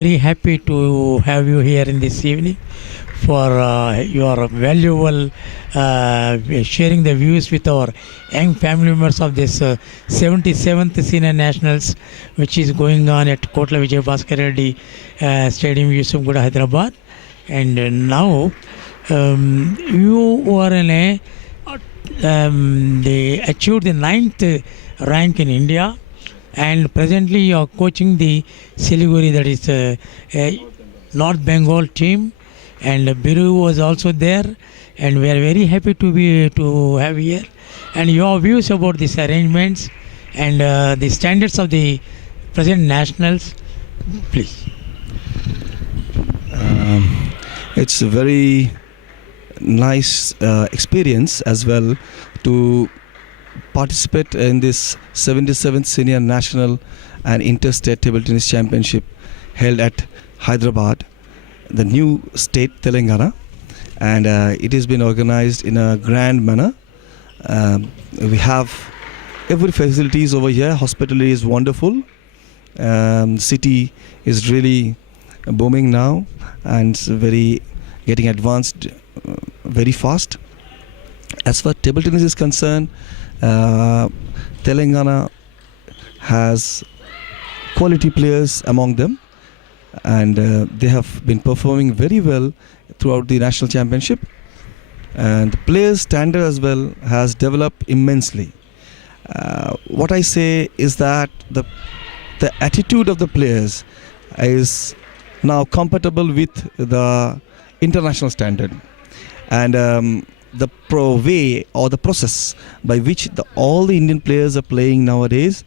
Very happy to have you here in this evening for your valuable sharing the views with our young family members of this 77th Senior Nationals, which is going on at Kotla Vijay Bhaskar Reddy Stadium, Yusufgura, Hyderabad. And now you were in they achieved the ninth rank in India, and presently you are coaching the Siliguri, that is a North Bengal team, and Biru was also there, and we are very happy to have here, and your views about these arrangements and the standards of the present nationals, please. It's a very nice experience as well to participate in this 77th Senior National and Interstate Table Tennis Championship held at Hyderabad, the new state Telangana, and it has been organized in a grand manner. We have every facilities over here. Hospitality is wonderful. City is really booming now and it's very getting advanced very fast. As far as table tennis is concerned, Telangana has quality players among them, and they have been performing very well throughout the national championship, and the players' standard as well has developed immensely. What I say is that the attitude of the players is now compatible with the international standard, and the way or the process by which all the Indian players are playing nowadays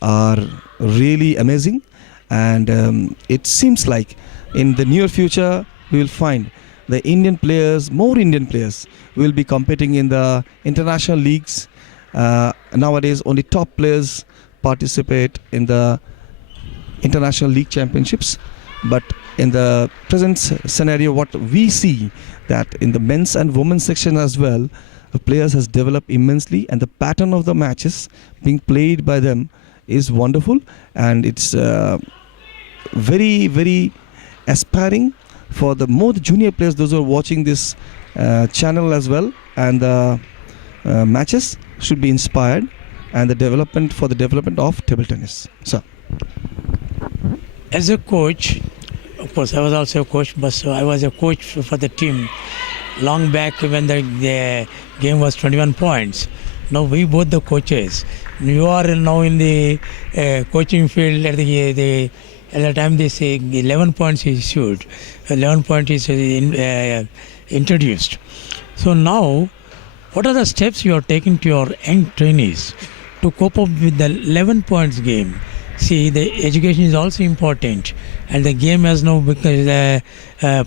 are really amazing, and it seems like in the near future we will find the more Indian players will be competing in the international leagues. Nowadays only top players participate in the international league championships, but in the present scenario what we see that in the men's and women's section as well, the players has developed immensely, and the pattern of the matches being played by them is wonderful, and it's very, very aspiring for the more junior players, those who are watching this channel as well, and the matches should be inspired, and the development of table tennis. So As a coach, of course, I was also a coach, but I was a coach for the team long back when the game was 21 points. Now we both the coaches. You are now in the coaching field at the time they say 11 points is issued, 11 point is introduced. So now, what are the steps you are taking to your young trainees to cope up with the 11 points game? See, the education is also important, and the game has now because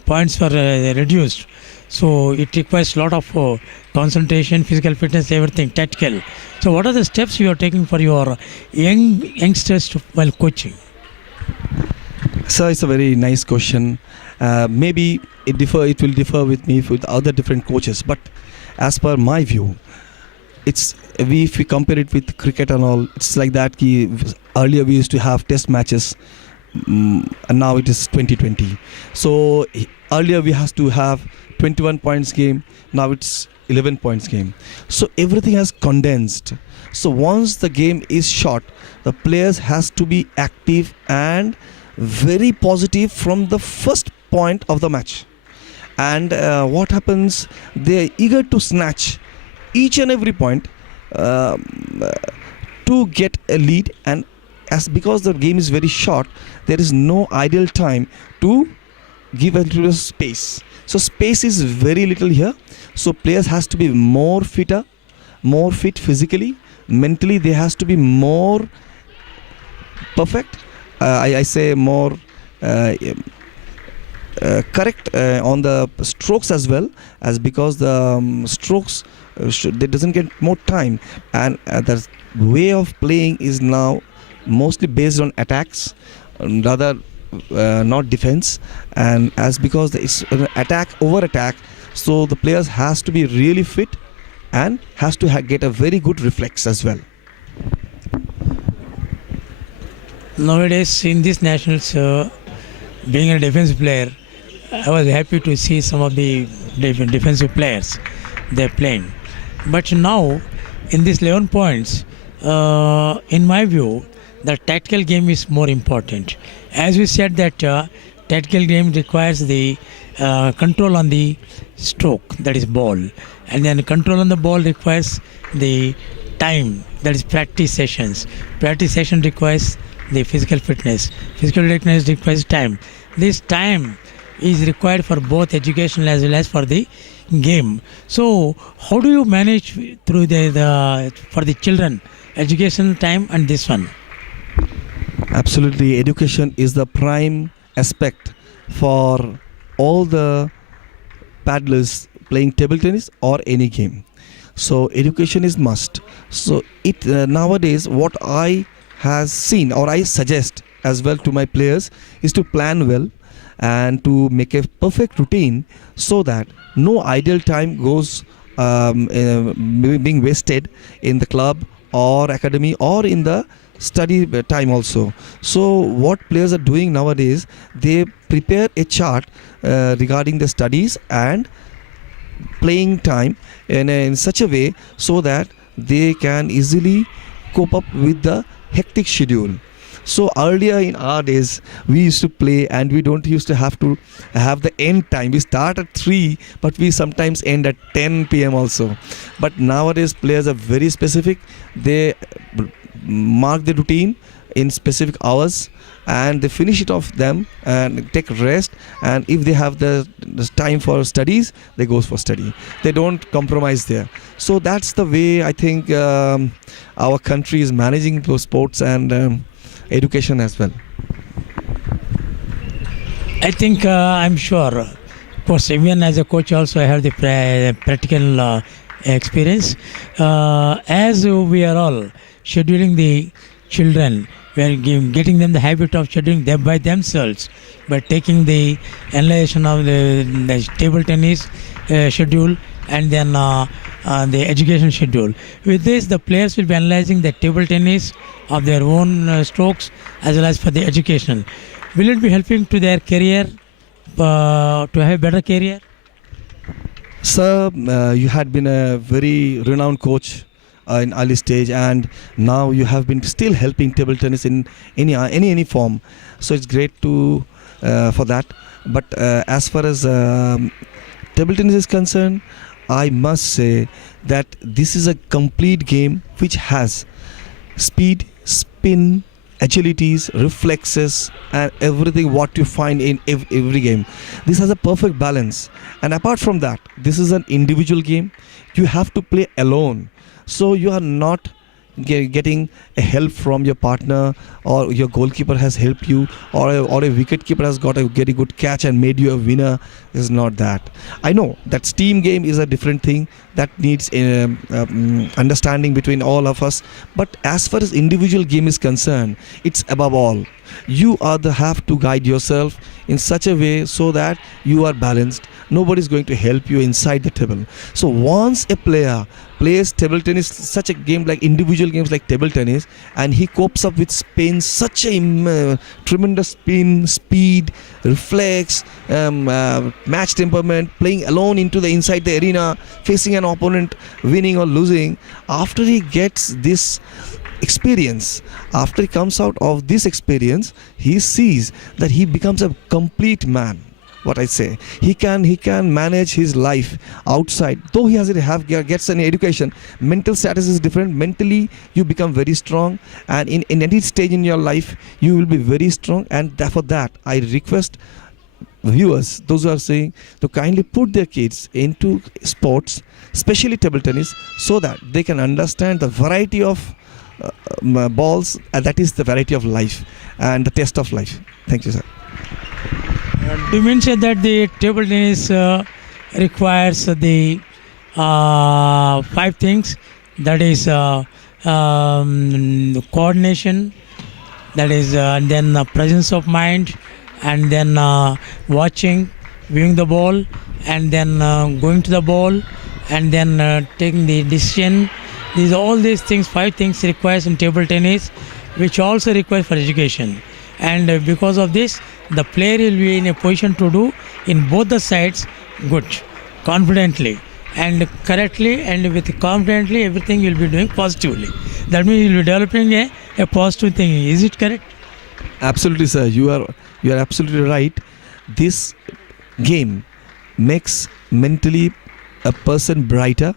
points were reduced, so it requires a lot of concentration, physical fitness, everything, tactical. So what are the steps you are taking for your youngsters while coaching? So it's a very nice question. Maybe it will differ with me with other different coaches, but as per my view, if we compare it with cricket and all, it's like that. Earlier we used to have test matches, and now it is 2020. So earlier we has to have 21 points game, now it's 11 points game. So everything has condensed. So once the game is short, the players has to be active and very positive from the first point of the match. And what happens, they are eager to snatch each and every point to get a lead, and because the game is very short, there is no ideal time to give a little space. So space is very little here, so players has to be more fit physically, mentally they has to be more perfect, I say more correct on the strokes as well, as because the strokes they doesn't get more time, and the way of playing is now mostly based on attacks, rather not defense, and as because it's an attack over attack, so the players has to be really fit and has to get a very good reflex as well. Nowadays in these nationals Being a defensive player, I was happy to see some of the defensive players they're playing. But now, in these 11 points, in my view, the tactical game is more important. As we said that tactical game requires the control on the stroke, that is ball, and then control on the ball requires the time, that is practice sessions. Practice session requires the physical fitness. Physical fitness requires time. This time is required for both educational as well as for the game. So how do you manage through the for the children educational time and this one? Absolutely, education is the prime aspect for all the paddlers playing table tennis or any game. So education is must. So it nowadays what I has seen or I suggest as well to my players is to plan well and to make a perfect routine so that no idle time goes being wasted in the club or academy or in the study time also. So what players are doing nowadays, they prepare a chart regarding the studies and playing time in such a way so that they can easily cope up with the hectic schedule. So earlier in our days, we used to play and we don't used to have the end time. We start at 3, but we sometimes end at 10 p.m. also. But nowadays players are very specific. They mark the routine in specific hours and they finish it off them and take rest, and if they have the time for studies, they go for study. They don't compromise there. So that's the way I think our country is managing those sports and education as well. I think I'm sure. Of course, even as a coach, also I have the practical experience. As we are all scheduling the children, we are getting them the habit of scheduling them by themselves, by taking the analyzation of the table tennis schedule and then the education schedule. With this, the players will be analyzing the table tennis of their own strokes as well as for the education. Will it be helping to their career to have better career? Sir, you had been a very renowned coach in early stage, and now you have been still helping table tennis in any form. So it's great to for that. But as far as table tennis is concerned, I must say that this is a complete game which has speed, spin, agilities, reflexes, and everything what you find in every game. This has a perfect balance. And apart from that, this is an individual game. You have to play alone. So you are not getting a help from your partner, or your goalkeeper has helped you, or a wicket keeper has got a very good catch and made you a winner. It's not that. I know that team game is a different thing that needs understanding between all of us, but as far as individual game is concerned, it's above all. You have to guide yourself in such a way so that you are balanced. Nobody is going to help you inside the table. So once a player plays table tennis, such a game like individual games like table tennis, and he copes up with spin, such a tremendous spin, speed, reflex, match temperament, playing alone into the inside the arena, facing an opponent, winning or losing. After he gets this experience, after he comes out of this experience, he sees that he becomes a complete man. What I say, he can manage his life outside. Though he gets an education, mental status is different. Mentally, you become very strong, and in any stage in your life, you will be very strong. And for that, I request viewers, those who are saying, to kindly put their kids into sports, especially table tennis, so that they can understand the variety of balls, and that is the variety of life and the test of life. Thank you, sir. You mentioned that the table tennis requires the 5 things. That is coordination, that is then presence of mind, and then watching, viewing the ball, and then going to the ball, and then taking the decision. All these things, 5 things requires in table tennis, which also requires for education. And because of this, the player will be in a position to do in both the sides good, confidently and correctly, and with confidently everything will be doing positively. That means you will be developing a positive thing. Is it correct? Absolutely, sir. You are absolutely right. This game makes mentally a person brighter,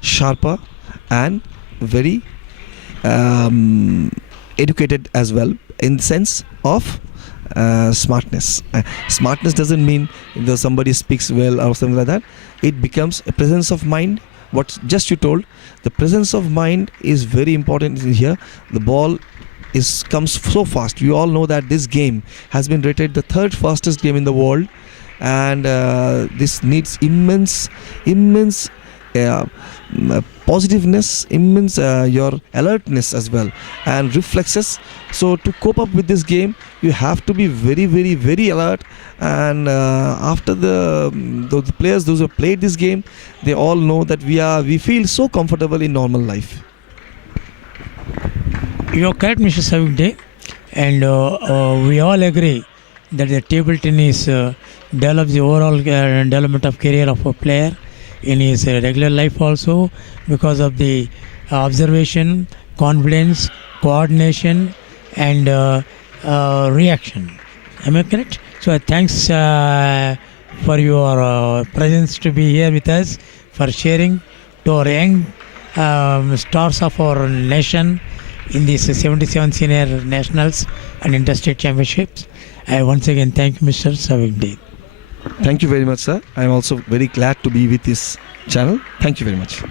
sharper, and very educated as well, in the sense of smartness. Smartness doesn't mean that somebody speaks well or something like that. It becomes a presence of mind. What just you told, the presence of mind is very important here. The ball comes so fast. You all know that this game has been rated the third fastest game in the world, and this needs immense positiveness, immense your alertness as well, and reflexes. So to cope up with this game, you have to be very alert. And after those players, those who have played this game, they all know that we feel so comfortable in normal life. You are correct, Mr. Savigde, and we all agree that the table tennis develops the overall development of career of a player in his regular life also, because of the observation, confidence, coordination, and reaction. Am I correct? So thanks for your presence to be here with us, for sharing to our young stars of our nation in these 77 senior nationals and interstate championships. I once again thank you, Mr. Savigde. Thank you very much, sir. I am also very glad to be with this channel. Thank you very much.